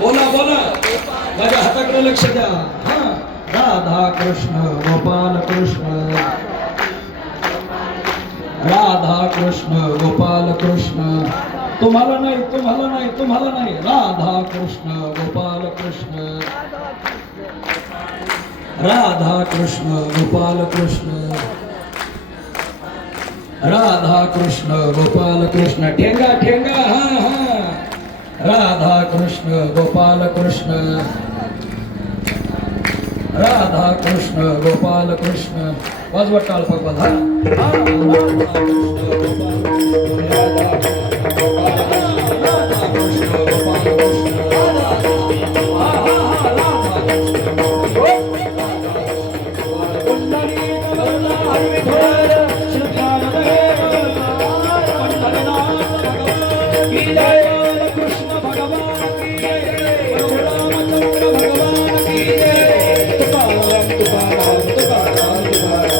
बोला बोला, माझ्या हाताकडे लक्ष द्या. हा, राधा कृष्ण गोपाल कृष्ण, राधा कृष्ण गोपाल कृष्ण. तुम्हाला नाही, तुम्हाला नाही, तुम्हाला नाही. राधा कृष्ण गोपाल कृष्ण, राधा कृष्ण गोपाल कृष्ण, राधा कृष्ण गोपाल कृष्ण. ठेंगा ठेंगा, हा हा. राधा कृष्ण गोपाल कृष्ण, राधा कृष्ण गोपाल कृष्ण. वाजवा टाळपा बघा. राधा कृष्ण गोपाल कृष्ण, राधा कृष्ण गोपाल कृष्ण, राधा कृष्ण गोपाल कृष्ण, राधा कृष्ण कृष्ण भगवान की जय, रामचंद्र भगवान की जय. तुकाराम तुकाराम